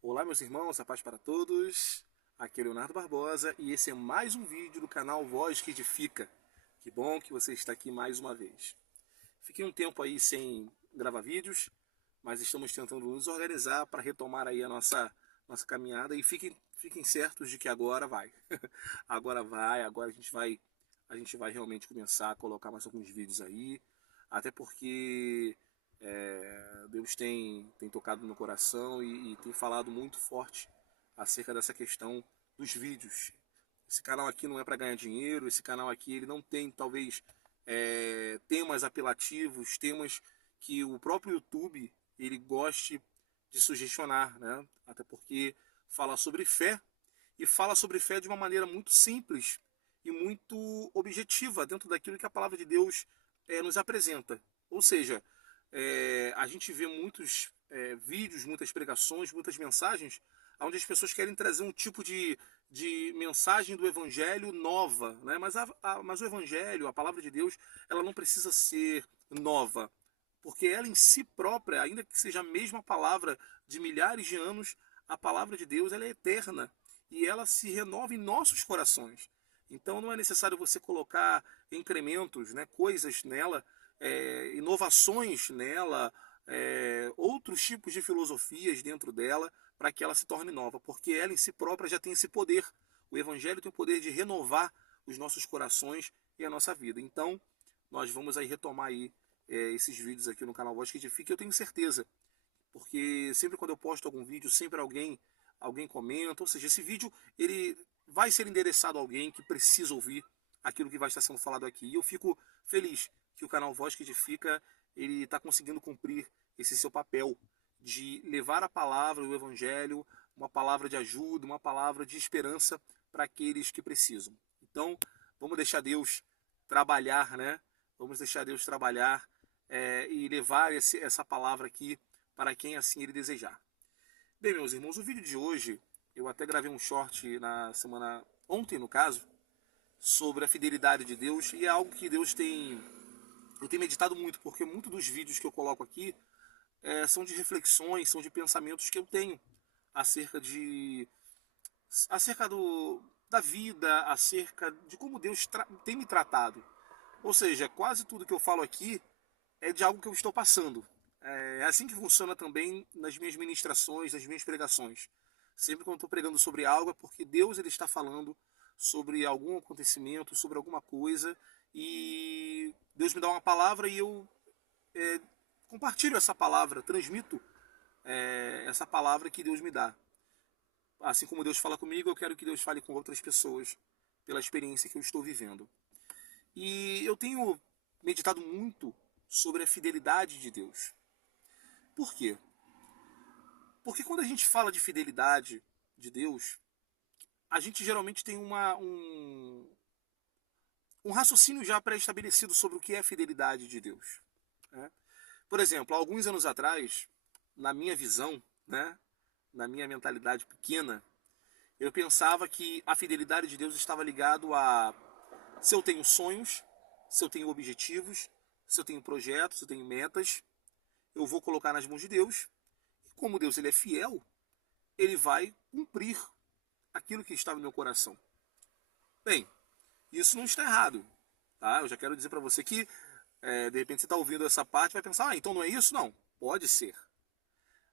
Olá meus irmãos, a paz para todos. Aqui é Leonardo Barbosa e esse é mais um vídeo do canal Voz que Edifica. Que bom que você está aqui mais uma vez. Fiquei um tempo aí sem gravar vídeos, mas estamos tentando nos organizar para retomar aí a nossa caminhada e fiquem certos de que agora vai. Agora a gente vai realmente começar a colocar mais alguns vídeos aí, até porque Deus tem tocado no meu coração e tem falado muito forte acerca dessa questão dos vídeos. Esse canal aqui não é para ganhar dinheiro, esse canal aqui ele não tem talvez temas apelativos, temas que o próprio YouTube ele goste de sugestionar, né? Até porque fala sobre fé e fala sobre fé de uma maneira muito simples e muito objetiva dentro daquilo que a palavra de Deus nos apresenta. Ou seja, a gente vê muitos vídeos, muitas pregações, muitas mensagens, onde as pessoas querem trazer um tipo de mensagem do Evangelho nova, né? Mas o Evangelho, a palavra de Deus, ela não precisa ser nova, porque ela em si própria, ainda que seja a mesma palavra de milhares de anos, a palavra de Deus ela é eterna e ela se renova em nossos corações. Então não é necessário você colocar incrementos, né, coisas nela, inovações nela, outros tipos de filosofias dentro dela, para que ela se torne nova, porque ela em si própria já tem esse poder. O Evangelho tem o poder de renovar os nossos corações e a nossa vida. Então, nós vamos aí retomar aí esses vídeos aqui no canal Voz que Edifica, eu tenho certeza, porque sempre quando eu posto algum vídeo, sempre alguém comenta, ou seja, esse vídeo ele vai ser endereçado a alguém que precisa ouvir aquilo que vai estar sendo falado aqui. E eu fico feliz que o canal Voz que Edifica ele está conseguindo cumprir esse seu papel de levar a palavra, o evangelho, uma palavra de ajuda, uma palavra de esperança para aqueles que precisam. Então, vamos deixar Deus trabalhar, né? Vamos deixar Deus trabalhar e levar essa palavra aqui para quem assim ele desejar. Bem, meus irmãos, o vídeo de hoje, eu até gravei um short na semana, ontem no caso, sobre a fidelidade de Deus, e é algo que eu tenho meditado muito, porque muitos dos vídeos que eu coloco aqui são de reflexões, são de pensamentos que eu tenho acerca da vida, acerca de como Deus tem me tratado. Ou seja, quase tudo que eu falo aqui é de algo que eu estou passando. É assim que funciona também nas minhas ministrações, nas minhas pregações. Sempre quando eu estou pregando sobre algo é porque Deus ele está falando sobre algum acontecimento, sobre alguma coisa, e Deus me dá uma palavra e eu é, compartilho essa palavra, transmito essa palavra que Deus me dá. Assim como Deus fala comigo, eu quero que Deus fale com outras pessoas pela experiência que eu estou vivendo. E eu tenho meditado muito sobre a fidelidade de Deus. Por quê? Porque quando a gente fala de fidelidade de Deus, a gente geralmente tem um raciocínio já pré-estabelecido sobre o que é a fidelidade de Deus, né? Por exemplo, há alguns anos atrás, na minha visão, né, na minha mentalidade pequena, eu pensava que a fidelidade de Deus estava ligado a se eu tenho sonhos, se eu tenho objetivos, se eu tenho projetos, se eu tenho metas, eu vou colocar nas mãos de Deus. E como Deus ele é fiel, ele vai cumprir aquilo que está no meu coração. Bem, isso não está errado, tá? Eu já quero dizer para você que de repente você está ouvindo essa parte e vai pensar, então não é isso? Não, pode ser.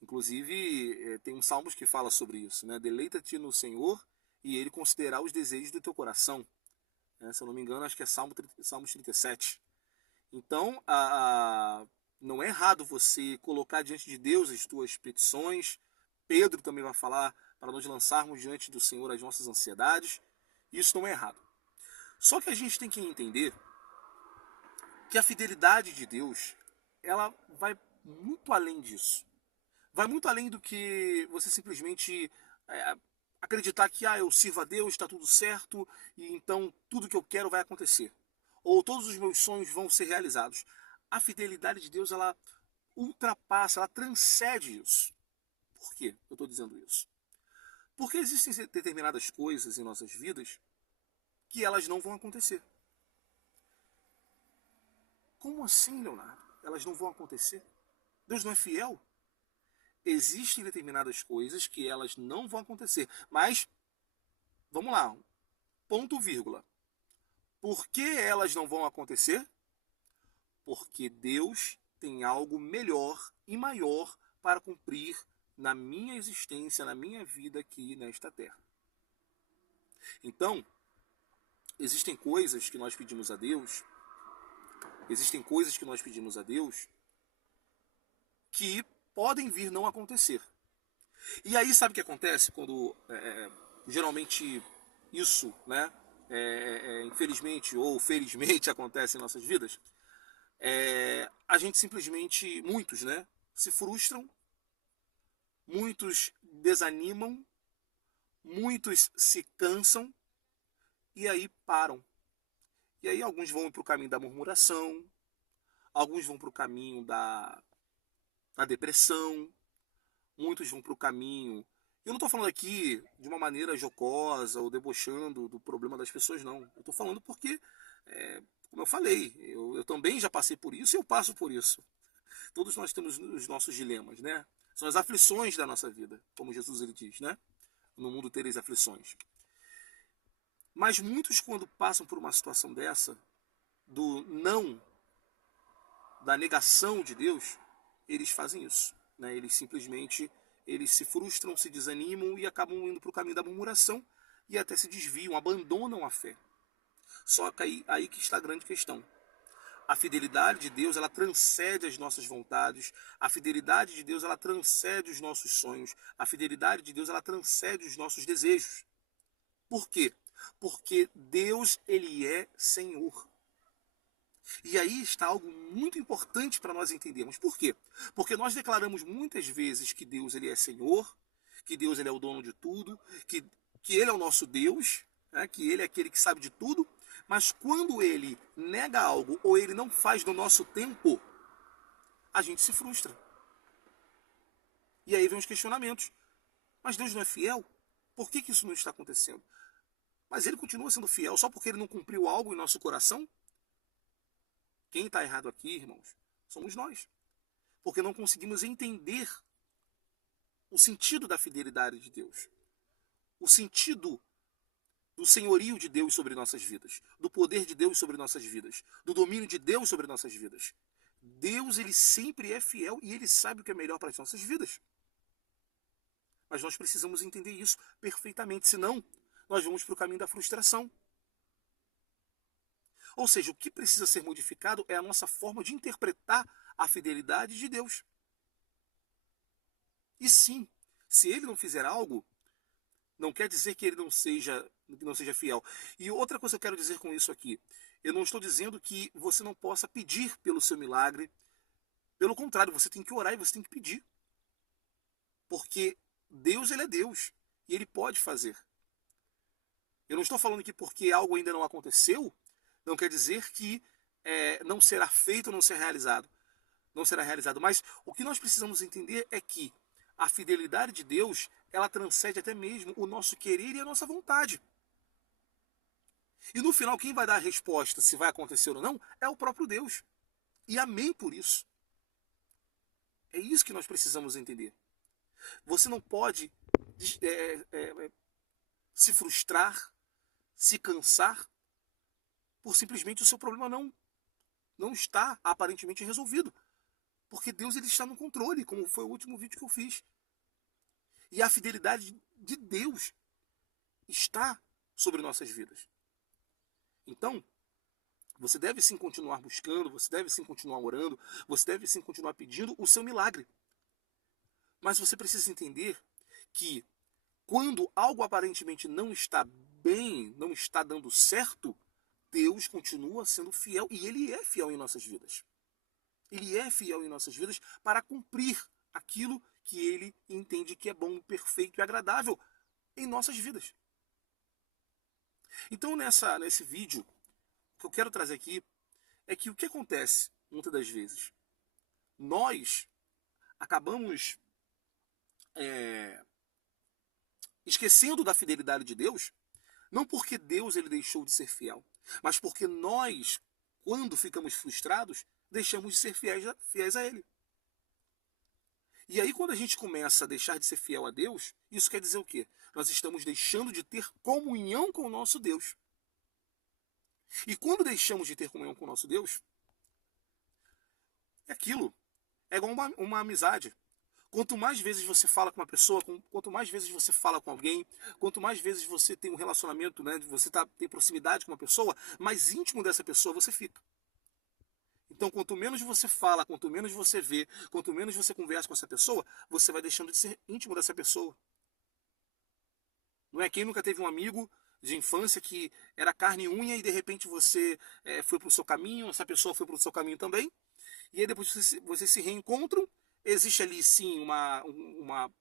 Inclusive, tem um Salmos que fala sobre isso, né? Deleita-te no Senhor e Ele considerará os desejos do teu coração. Se eu não me engano, acho que é Salmos 37. Então, não é errado você colocar diante de Deus as tuas petições. Pedro também vai falar para nós lançarmos diante do Senhor as nossas ansiedades. Isso não é errado. Só que a gente tem que entender que a fidelidade de Deus, ela vai muito além disso. Vai muito além do que você simplesmente acreditar que eu sirvo a Deus, está tudo certo, e então tudo que eu quero vai acontecer. Ou todos os meus sonhos vão ser realizados. A fidelidade de Deus, ela ultrapassa, ela transcende isso. Por que eu estou dizendo isso? Porque existem determinadas coisas em nossas vidas que elas não vão acontecer. Como assim, Leonardo? Elas não vão acontecer? Deus não é fiel? existem determinadas coisas que elas não vão acontecer. Mas, vamos lá, ponto vírgula. Por que elas não vão acontecer? Porque Deus tem algo melhor e maior para cumprir na minha existência, na minha vida aqui nesta terra. Então, existem coisas que nós pedimos a Deus, que podem vir não acontecer. E aí sabe o que acontece quando geralmente isso, né, infelizmente ou felizmente acontece em nossas vidas? A gente simplesmente, muitos, né, se frustram, muitos desanimam, muitos se cansam e aí param. E aí alguns vão para o caminho da murmuração, alguns vão para o caminho da depressão, muitos vão para o caminho... Eu não estou falando aqui de uma maneira jocosa ou debochando do problema das pessoas, não. Eu estou falando porque, como eu falei, eu também já passei por isso e eu passo por isso. Todos nós temos os nossos dilemas, né? São as aflições da nossa vida, como Jesus ele diz, né? No mundo tereis aflições. Mas muitos, quando passam por uma situação dessa, do não, da negação de Deus, eles fazem isso, né? Eles simplesmente se frustram, se desanimam e acabam indo para o caminho da murmuração e até se desviam, abandonam a fé. Só que aí que está a grande questão. A fidelidade de Deus, ela transcende as nossas vontades. A fidelidade de Deus, ela transcende os nossos sonhos. A fidelidade de Deus, ela transcende os nossos desejos. Por quê? Porque Deus, ele é Senhor. E aí está algo muito importante para nós entendermos. Por quê? Porque nós declaramos muitas vezes que Deus ele é Senhor, que Deus ele é o dono de tudo, que Ele é o nosso Deus, né? Que Ele é aquele que sabe de tudo, mas quando Ele nega algo ou Ele não faz no nosso tempo, a gente se frustra. E aí vem os questionamentos. Mas Deus não é fiel? Por que isso não está acontecendo? Mas Ele continua sendo fiel só porque Ele não cumpriu algo em nosso coração? Quem está errado aqui, irmãos, somos nós. Porque não conseguimos entender o sentido da fidelidade de Deus. O sentido do senhorio de Deus sobre nossas vidas. Do poder de Deus sobre nossas vidas. Do domínio de Deus sobre nossas vidas. Deus, ele sempre é fiel e ele sabe o que é melhor para as nossas vidas. Mas nós precisamos entender isso perfeitamente. Senão, nós vamos para o caminho da frustração. Ou seja, o que precisa ser modificado é a nossa forma de interpretar a fidelidade de Deus. E sim, se ele não fizer algo, não quer dizer que ele não seja fiel. E outra coisa que eu quero dizer com isso aqui, eu não estou dizendo que você não possa pedir pelo seu milagre. Pelo contrário, você tem que orar e você tem que pedir. Porque Deus, ele é Deus. E ele pode fazer. Eu não estou falando que porque algo ainda não aconteceu, não quer dizer que não será feito, não será realizado. Não será realizado. Mas o que nós precisamos entender é que a fidelidade de Deus, ela transcende até mesmo o nosso querer e a nossa vontade. E no final, quem vai dar a resposta se vai acontecer ou não, é o próprio Deus. E amém por isso. É isso que nós precisamos entender. Você não pode se frustrar, se cansar, por simplesmente o seu problema não está aparentemente resolvido. Porque Deus, ele está no controle, como foi o último vídeo que eu fiz. E a fidelidade de Deus está sobre nossas vidas. Então, você deve sim continuar buscando, você deve sim continuar orando, você deve sim continuar pedindo o seu milagre. Mas você precisa entender que quando algo aparentemente não está bem, não está dando certo, Deus continua sendo fiel e Ele é fiel em nossas vidas. Ele é fiel em nossas vidas para cumprir aquilo que Ele entende que é bom, perfeito e agradável em nossas vidas. Então nesse vídeo, o que eu quero trazer aqui é que o que acontece muitas das vezes? Nós acabamos esquecendo da fidelidade de Deus, não porque Deus ele deixou de ser fiel, mas porque nós, quando ficamos frustrados, deixamos de ser fiéis a Ele. E aí quando a gente começa a deixar de ser fiel a Deus, isso quer dizer o quê? Nós estamos deixando de ter comunhão com o nosso Deus. E quando deixamos de ter comunhão com o nosso Deus, é aquilo. É igual uma amizade. Quanto mais vezes você fala com uma pessoa, quanto mais vezes você fala com alguém, quanto mais vezes você tem um relacionamento, né, você tem proximidade com uma pessoa, mais íntimo dessa pessoa você fica. Então, quanto menos você fala, quanto menos você vê, quanto menos você conversa com essa pessoa, você vai deixando de ser íntimo dessa pessoa. Não é? Quem nunca teve um amigo de infância que era carne e unha e de repente você foi para o seu caminho, essa pessoa foi para o seu caminho também, e aí depois vocês se reencontram, existe ali sim uma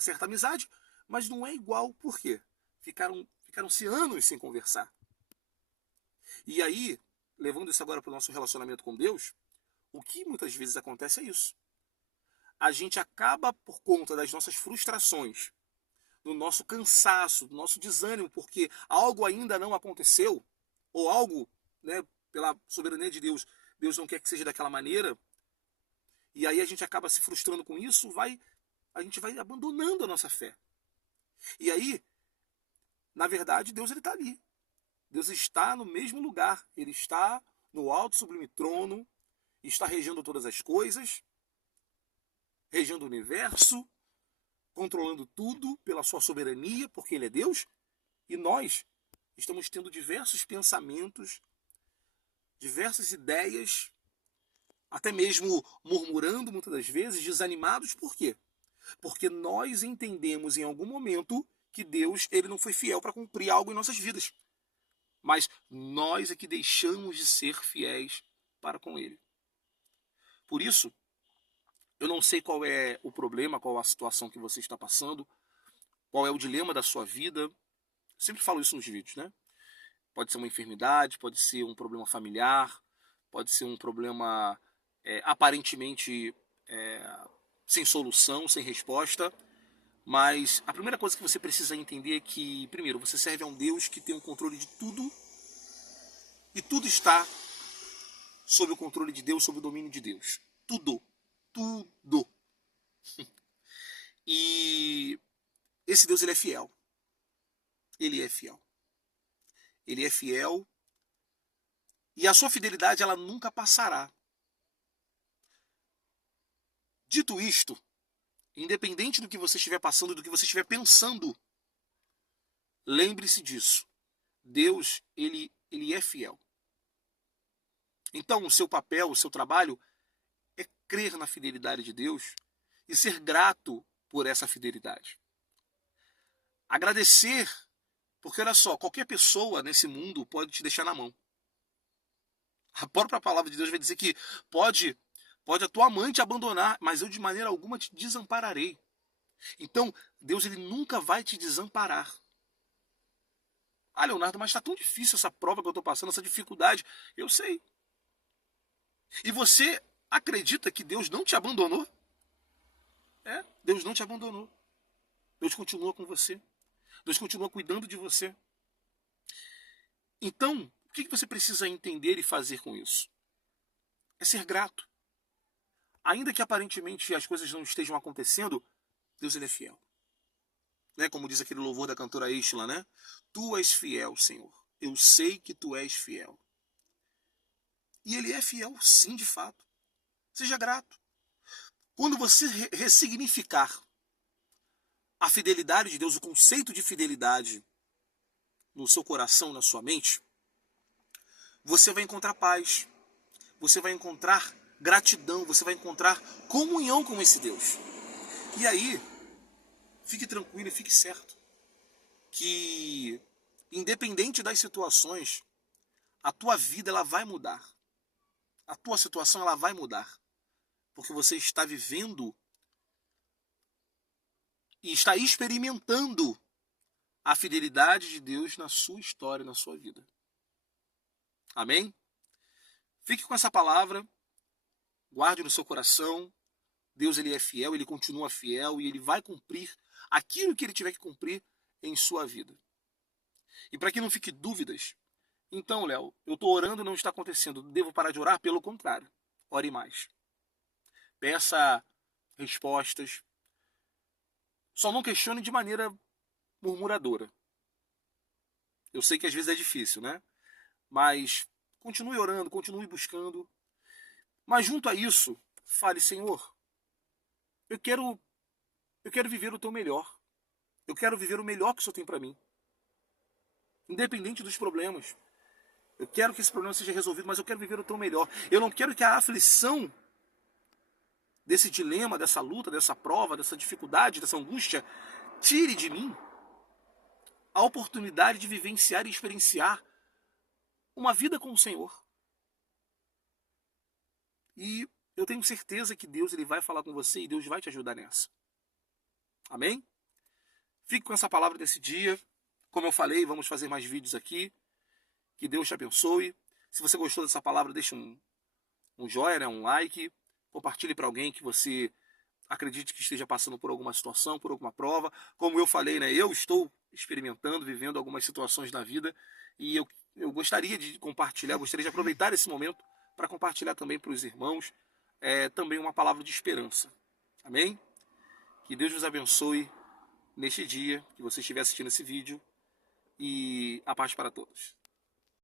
certa amizade, mas não é igual, por quê? Ficaram-se anos sem conversar. E aí, levando isso agora para o nosso relacionamento com Deus, o que muitas vezes acontece é isso. A gente acaba, por conta das nossas frustrações, do nosso cansaço, do nosso desânimo, porque algo ainda não aconteceu, ou algo, né, pela soberania de Deus, Deus não quer que seja daquela maneira, e aí a gente acaba se frustrando com isso, a gente vai abandonando a nossa fé. E aí, na verdade, Deus está ali. Deus está no mesmo lugar, Ele está no alto sublime trono, está regendo todas as coisas, regendo o universo, controlando tudo pela sua soberania, porque Ele é Deus, e nós estamos tendo diversos pensamentos, diversas ideias, até mesmo murmurando muitas das vezes, desanimados. Por quê? Porque nós entendemos em algum momento que Deus ele não foi fiel para cumprir algo em nossas vidas. Mas nós é que deixamos de ser fiéis para com Ele. Por isso, eu não sei qual é o problema, qual a situação que você está passando, qual é o dilema da sua vida. Eu sempre falo isso nos vídeos, né? Pode ser uma enfermidade, pode ser um problema familiar, pode ser um problema aparentemente sem solução, sem resposta. Mas a primeira coisa que você precisa entender é que, primeiro, você serve a um Deus que tem o controle de tudo e tudo está sob o controle de Deus, sob o domínio de Deus. Tudo. Tudo. E esse Deus, ele é fiel. Ele é fiel. Ele é fiel e a sua fidelidade, ela nunca passará. Dito isto, independente do que você estiver passando, do que você estiver pensando, lembre-se disso. Deus, ele é fiel. Então, o seu papel, o seu trabalho é crer na fidelidade de Deus e ser grato por essa fidelidade. Agradecer, porque olha só, qualquer pessoa nesse mundo pode te deixar na mão. A própria palavra de Deus vai dizer que pode a tua mãe te abandonar, mas eu de maneira alguma te desampararei. Então, Deus ele nunca vai te desamparar. Ah, Leonardo, mas está tão difícil essa prova que eu estou passando, essa dificuldade. Eu sei. E você acredita que Deus não te abandonou? Deus não te abandonou. Deus continua com você. Deus continua cuidando de você. Então, o que você precisa entender e fazer com isso? É ser grato. Ainda que aparentemente as coisas não estejam acontecendo, Deus ele é fiel. Né? Como diz aquele louvor da cantora Estela, né? Tu és fiel, Senhor. Eu sei que tu és fiel. E ele é fiel, sim, de fato. Seja grato. Quando você ressignificar a fidelidade de Deus, o conceito de fidelidade no seu coração, na sua mente, você vai encontrar paz, você vai encontrar gratidão, você vai encontrar comunhão com esse Deus. E aí, fique tranquilo e fique certo que, independente das situações, a tua vida ela vai mudar. A tua situação ela vai mudar. Porque você está vivendo e está experimentando a fidelidade de Deus na sua história, na sua vida. Amém? Fique com essa palavra, guarde no seu coração. Deus ele é fiel, ele continua fiel e ele vai cumprir aquilo que ele tiver que cumprir em sua vida. E para que não fique dúvidas, então, Léo, eu estou orando e não está acontecendo. Devo parar de orar? Pelo contrário, ore mais. Peça respostas. Só não questione de maneira murmuradora. Eu sei que às vezes é difícil, né? Mas continue orando, continue buscando. Mas junto a isso, fale: Senhor, eu quero viver o teu melhor. Eu quero viver o melhor que o Senhor tem para mim. Independente dos problemas. Eu quero que esse problema seja resolvido, mas eu quero viver o teu melhor. Eu não quero que a aflição desse dilema, dessa luta, dessa prova, dessa dificuldade, dessa angústia, tire de mim a oportunidade de vivenciar e experienciar uma vida com o Senhor. E eu tenho certeza que Deus ele vai falar com você e Deus vai te ajudar nessa. Amém? Fique com essa palavra desse dia. Como eu falei, vamos fazer mais vídeos aqui. Que Deus te abençoe. Se você gostou dessa palavra, deixe um joinha, né, um like. Compartilhe para alguém que você acredite que esteja passando por alguma situação, por alguma prova. Como eu falei, né, eu estou experimentando, vivendo algumas situações na vida. E eu gostaria de compartilhar, gostaria de aproveitar esse momento para compartilhar também para os irmãos também uma palavra de esperança. Amém? Que Deus nos abençoe neste dia que você estiver assistindo esse vídeo. E a paz para todos.